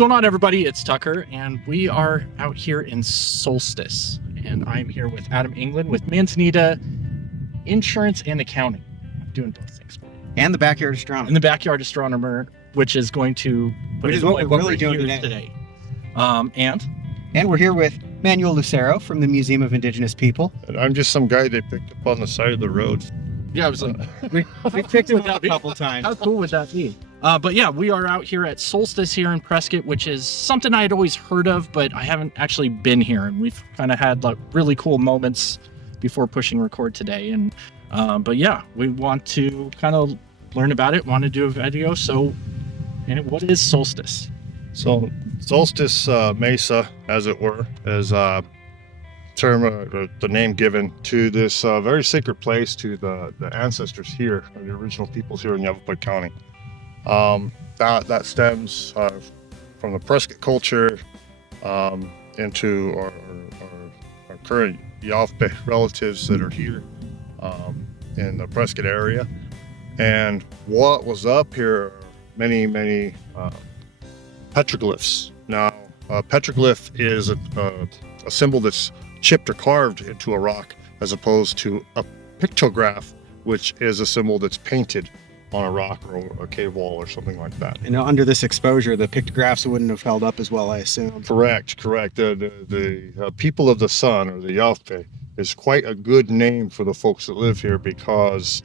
going on, everybody? It's Tucker, and we are out here in Solstice, and I'm here with Adam England with Manzanita Insurance and Accounting. I'm doing both things for you. And the Backyard Astronomer. And the Backyard Astronomer, which is going to... Which is what we're really doing today. And we're here with Manuel Lucero from the Museum of Indigenous People. And I'm just some guy they picked up on the side of the road. Yeah, I was like... we picked him up a couple times. How cool would that be? But yeah, we are out here at Solstice here in Prescott, which is something I had always heard of, but I haven't actually been here. And we've kind of had like really cool moments before pushing record today. And but yeah, we want to kind of learn about it, want to do a video. So, what is Solstice? So Solstice Mesa, as it were, is a term, the name given to this very sacred place to the ancestors here, the original peoples here in Yavapai County. That stems from the Prescott culture into our current Yavapai relatives that are here in the Prescott area. And what was up here are many petroglyphs. Now, a petroglyph is a symbol that's chipped or carved into a rock, as opposed to a pictograph, which is a symbol that's painted on a rock or a cave wall or something like that. And under this exposure, the pictographs wouldn't have held up as well, I assume. Correct. The people of the sun, or the Yavapai, is quite a good name for the folks that live here, because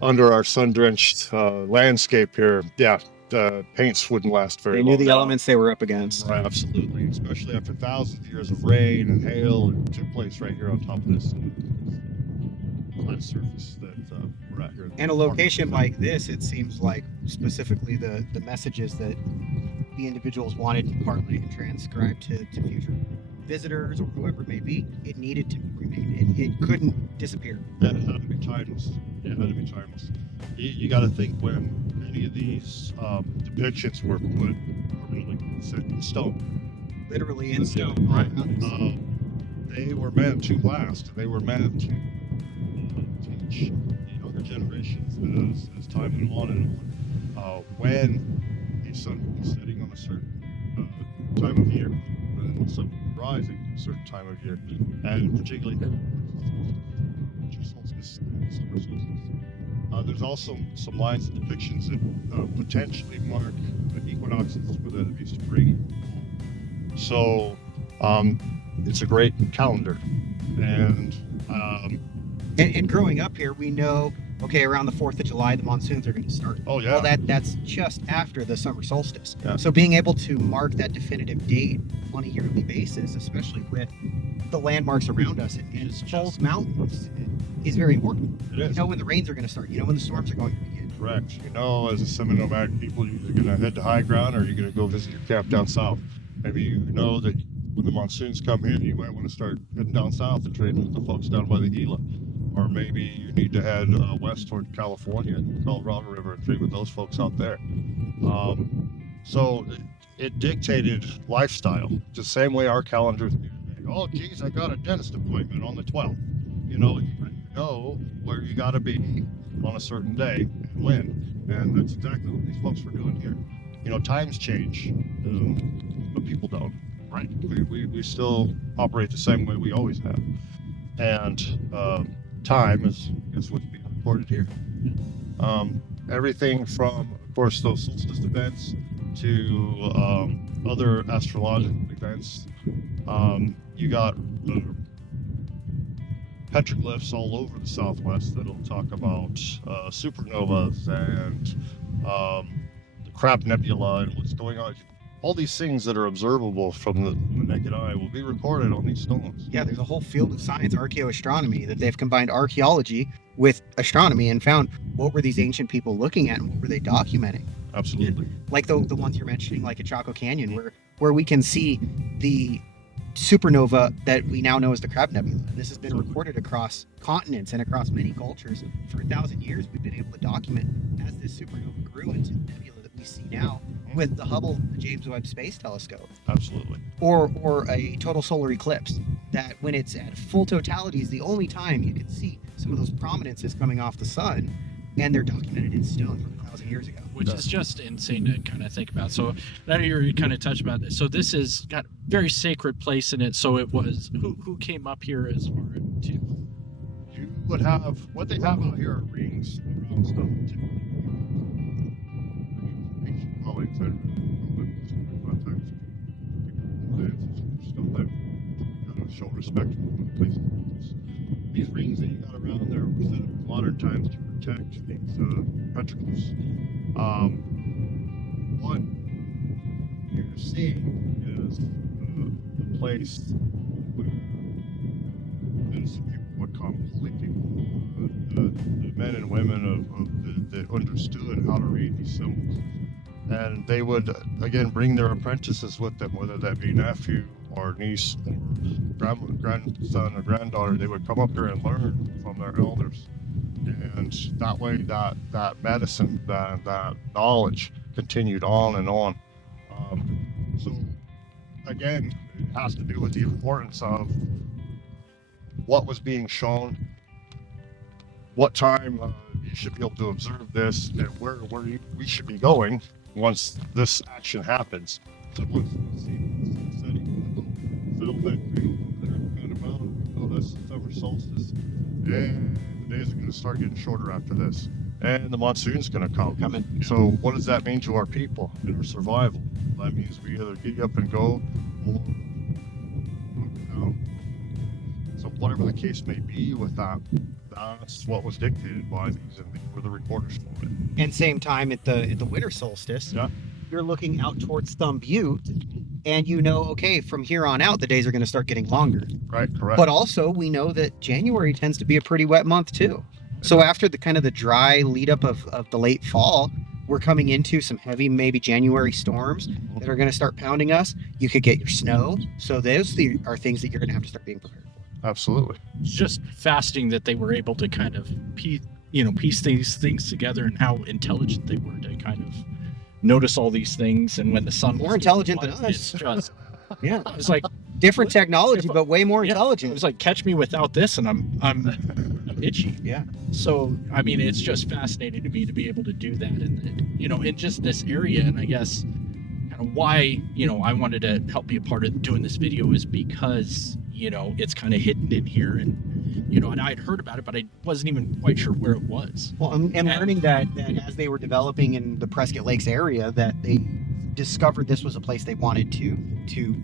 under our sun-drenched landscape here, the paints wouldn't last very long. They knew the elements they were up against. Right, absolutely, especially after thousands of years of rain and hail that took place right here on top of this flat surface that we're at here. And a location like this, it seems like specifically the messages that the individuals wanted to partly transcribe to future visitors or whoever it may be, it needed to remain. It couldn't disappear. That had to be timeless. Yeah, it had to be timeless. You got to think, when any of these depictions were put permanently set in stone. Literally in stone. Right. They were meant to last. They were meant to teach the younger generations as time went on and on. When the sun would be setting on a certain time of year, and the sun would be rising a certain time of year, and particularly winter solstice and summer solstice. There's also some lines and depictions that potentially mark the equinoxes for the spring. So it's a great calendar. And growing up here, we know, okay, around the 4th of July, the monsoons are going to start. Oh, yeah. Well, that's just after the summer solstice. Yeah. So being able to mark that definitive date on a yearly basis, especially with the landmarks around us and Falls Mountains, is very important. It is. You know when the rains are going to start. You know when the storms are going to begin. Correct. You know, as a semi-nomadic people, you're either going to head to high ground or you're going to go visit your camp down south. Maybe you know that when the monsoons come in, you might want to start heading down south and trading with the folks down by the Gila. Or maybe you need to head west toward California and Colorado River and trade with those folks out there. So it dictated lifestyle, the same way our calendars do today. Oh, geez, I got a dentist appointment on the 12th. You know where you got to be on a certain day and when. And that's exactly what these folks were doing here. You know, times change, but people don't. Right. We still operate the same way we always have. And time is what's being recorded here. Everything from, of course, those solstice events to other astrological events. You got petroglyphs all over the Southwest that'll talk about supernovas and the Crab Nebula and what's going on. All these things that are observable from the naked eye will be recorded on these stones. Yeah, there's a whole field of science, archaeoastronomy, that they've combined archaeology with astronomy and found what were these ancient people looking at and what were they documenting. Absolutely. Like the ones you're mentioning, like at Chaco Canyon, where we can see the supernova that we now know as the Crab Nebula. And this has been recorded across continents and across many cultures. For 1,000 years, we've been able to document as this supernova grew into the nebula that we see now with the Hubble, the James Webb Space Telescope. Absolutely. Or a total solar eclipse, that when it's at full totality is the only time you can see some of those prominences coming off the sun, and they're documented in stone from 4,000 years ago. Which is just insane to kind of think about. So now you're kind of touched about this. So this is got a very sacred place in it. So it was who came up here as far as to. You would have what they have out here are rings around stuff too. Ancient dwellings that still live. Gotta show respect for the places. These rings that you got around there were set up in modern times to protect these petroglyphs. What you're seeing is a place where some people would call holy people. The men and women that understood how to read these symbols. And they would, again, bring their apprentices with them, whether that be nephew or niece or grandson or granddaughter. They would come up here and learn from their elders. And that way, that medicine, that knowledge continued on and on. So, again, it has to do with the importance of what was being shown, what time you should be able to observe this, and where we should be going once this action happens. So once you see the setting, the little bit kind of mountain, that's the summer solstice, and the days are going to start getting shorter after this, and the monsoon's going to come. So what does that mean to our people and our survival? That means we either get up and go, or down. So whatever the case may be with that, that's what was dictated by these, and these were the recorders for it. And same time at the winter solstice, you're looking out towards Thumb Butte, and you know, okay, from here on out, the days are going to start getting longer. Right, correct. But also, we know that January tends to be a pretty wet month too. So after the kind of the dry lead up of the late fall, we're coming into some heavy, maybe January storms that are going to start pounding us. You could get your snow. So those are things that you're going to have to start being prepared for. Absolutely. It's just fascinating that they were able to kind of piece these things together, and how intelligent they were to kind of notice all these things. And when the sun More intelligent than us. It's just Yeah. it's like Different technology, but way more intelligent. It was like, catch me without this, and I'm itchy. Yeah. So I mean, it's just fascinating to me to be able to do that, and in just this area. And I guess kind of why I wanted to help be a part of doing this video is because it's kind of hidden in here, and and I had heard about it, but I wasn't even quite sure where it was. Well, and learning that as they were developing in the Prescott Lakes area, that they discovered this was a place they wanted to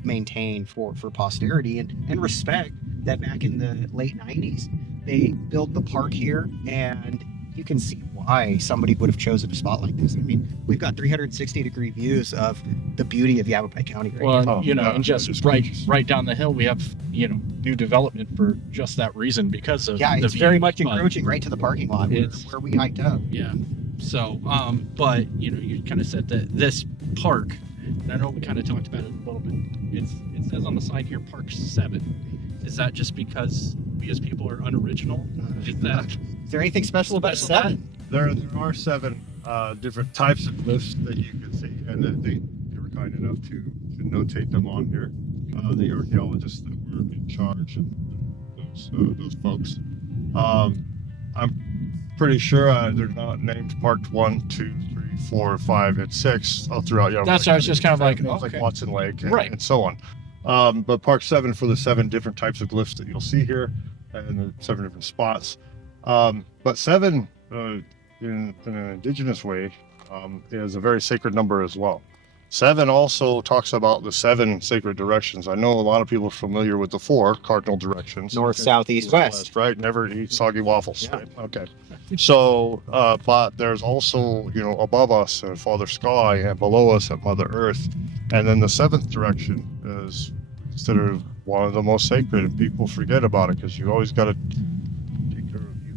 maintain for posterity and respect. That back in the late 90s, they built the park here, and you can see why somebody would have chosen a spot like this. I mean, we've got 360-degree views of the beauty of Yavapai County right now. Well, and just right down the hill, we have new development for just that reason, because of it's the very view. much encroaching right to the parking lot where we hiked up. Yeah. So, but you kind of said that this park, and I know we kind of talked about it a little bit. It says on the side here, Park 7. Is that just because people are unoriginal? Is there anything special about 7? There are 7 different types of glyphs that you can see, and that they were kind enough to notate them on here. The archaeologists that were in charge, and those folks. I'm pretty sure they're not named Park 1, 2, 3, 4, 5, and 6 all throughout. That's why I was just kind of like, okay. Like Watson Lake and so on. But Park 7 for the 7 different types of glyphs that you'll see here, and the 7 different spots. But 7, in an Indigenous way, is a very sacred number as well. 7 also talks about the 7 sacred directions. I know a lot of people are familiar with the 4 cardinal directions. North, south, east, west. Right? Never eat soggy waffles. Yeah. Right? Okay. So, but there's also, above us at Father Sky, and below us at Mother Earth. And then the 7th direction is considered one of the most sacred, and people forget about it because you always got to take care of you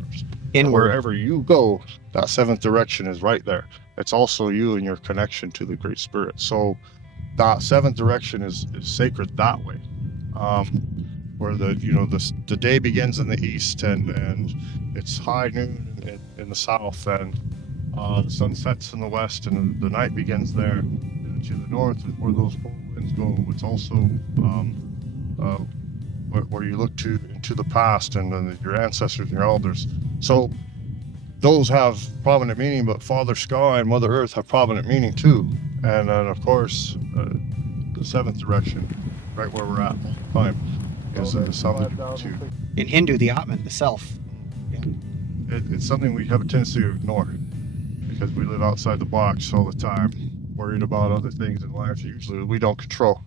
first. And wherever you go, that 7th direction is right there. It's also you and your connection to the Great Spirit. So that 7th direction is sacred that way. Where the day begins in the east, and it's high noon in the south, and the sun sets in the west, and the night begins there. And to the north is where those cold winds go. It's also where you look into the past, and your ancestors and your elders. So those have prominent meaning, but Father Sky and Mother Earth have prominent meaning too. And then of course, the seventh direction, right where we're at all the time, is something to. In Hindu, the Atman, the self. It's something we have a tendency to ignore because we live outside the box all the time, worried about other things in life usually we don't control.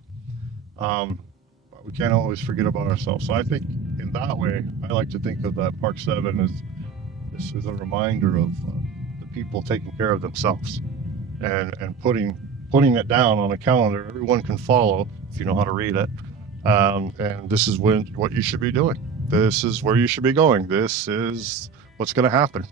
But we can't always forget about ourselves. So I think in that way, I like to think of that Park 7 as this is a reminder of the people taking care of themselves and putting it down on a calendar everyone can follow if you know how to read it. And this is what you should be doing. This is where you should be going. This is what's going to happen.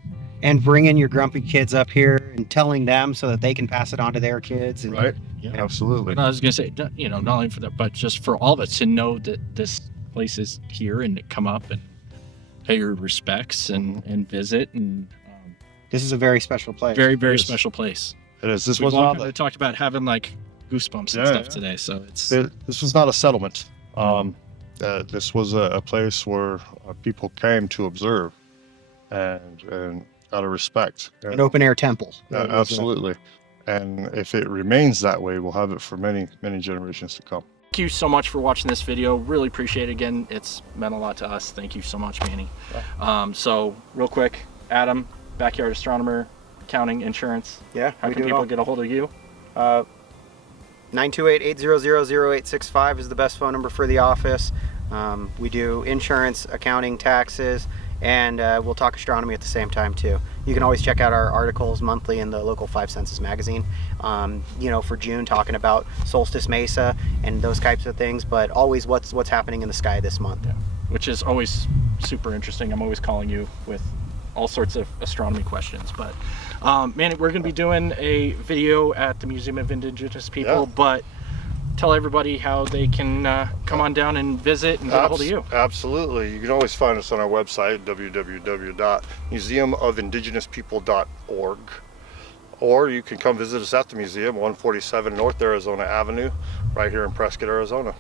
And bringing your grumpy kids up here and telling them so that they can pass it on to their kids. And, Right? Yeah. Absolutely. I was gonna say, you know, not only for that, but just for all of us to know that this place is here and to come up and pay your respects and visit. And this is a very special place. very, very It is. special place. It is. This We was not. kinda talked about having like goosebumps and Yeah, stuff yeah. today, so it's This was not a settlement. This was a place where people came to observe and out of respect. An open air temple. Absolutely. And if it remains that way, we'll have it for many, many generations to come. Thank you so much for watching this video. Really appreciate it. Again, it's meant a lot to us. Thank you so much, Manny. So real quick, Adam, Backyard Astronomer, accounting, insurance. Yeah. How we can do it people all. get a hold of you? 928-800-0865 is the best phone number for the office. We do insurance, accounting, taxes, and we'll talk astronomy at the same time too. You can always check out our articles monthly in the local 5 Census magazine, you know, for June, talking about Solstice Mesa and those types of things, but always what's happening in the sky this month. Yeah, which is always super interesting. I'm always calling you with all sorts of astronomy questions. But man, we're going to be doing a video at the Museum of Indigenous People, but tell everybody how they can come on down and visit and get a hold of you. Absolutely. You can always find us on our website, www.museumofindigenouspeople.org. Or you can come visit us at the museum, 147 North Arizona Avenue, right here in Prescott, Arizona.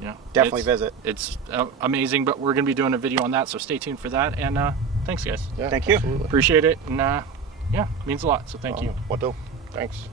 Yeah, Definitely visit. It's amazing, but we're going to be doing a video on that, so stay tuned for that. And thanks, guys. Yeah, Thank you. Absolutely. Appreciate it. And yeah, means a lot, so thank you. What do? Thanks.